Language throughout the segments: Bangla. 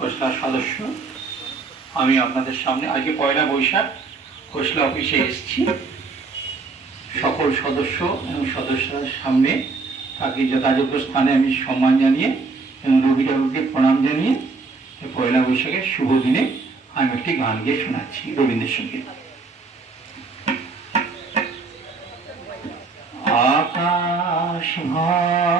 খোসলার সদস্য। আমি আপনাদের সামনে আজকে পয়লা বৈশাখ খোসলা অফিসে এসেছি। সকল সদস্য এবং সদস্যদের সামনে তাকে যথাযোগ্য স্থানে আমি সম্মান জানিয়ে এবং রবি ঠাকুরকে প্রণাম জানিয়ে পয়লা বৈশাখের শুভ দিনে আমি একটি গান গিয়ে শোনাচ্ছি রবীন্দ্রসঙ্গীত আকাশ ভরা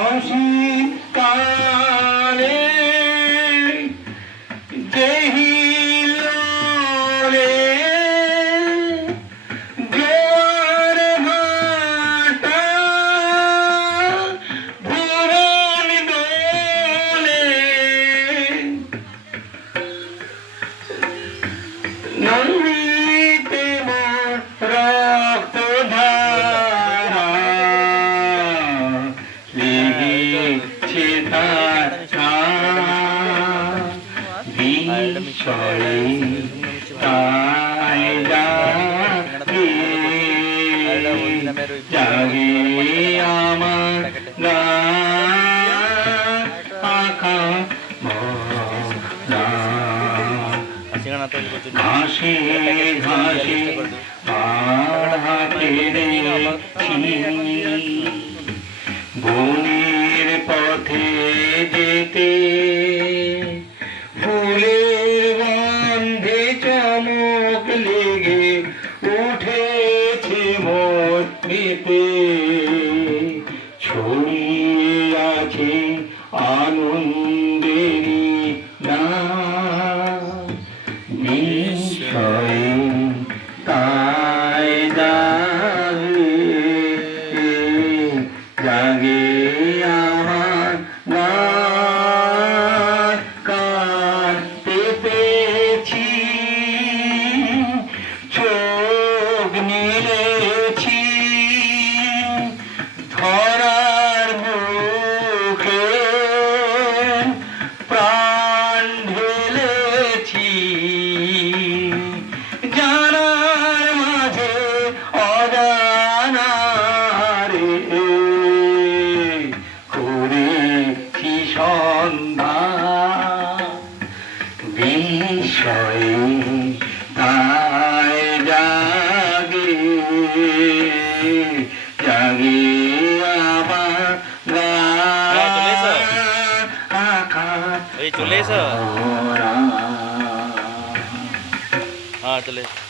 অসীম কালে জহিলে জোয়ার ভাটা ভুবন দোলে নন্দিতে আমার করছি ঘাসে ঘাসে পেরেছি বনের লেগে উঠেছে পেতে ছড়িয়ে আছে আনন্দেরই চলে এসো। হ্যাঁ চলে এসো।